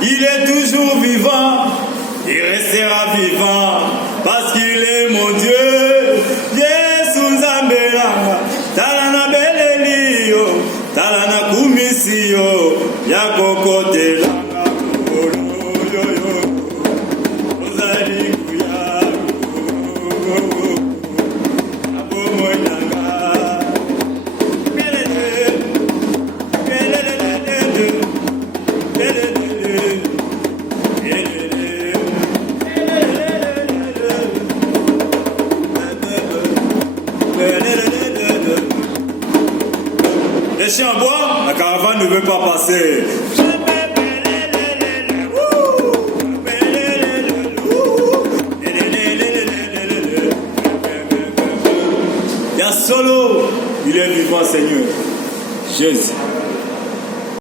Il est toujours vivant, il restera vivant, parce qu'il est mon Dieu. Yesu Nzambelanga, talana belelio, talana kumisio, yakoko telanga. Les chiens en bois, la caravane ne veut pas passer. Il y a solo, il est vivant, Seigneur. Jésus.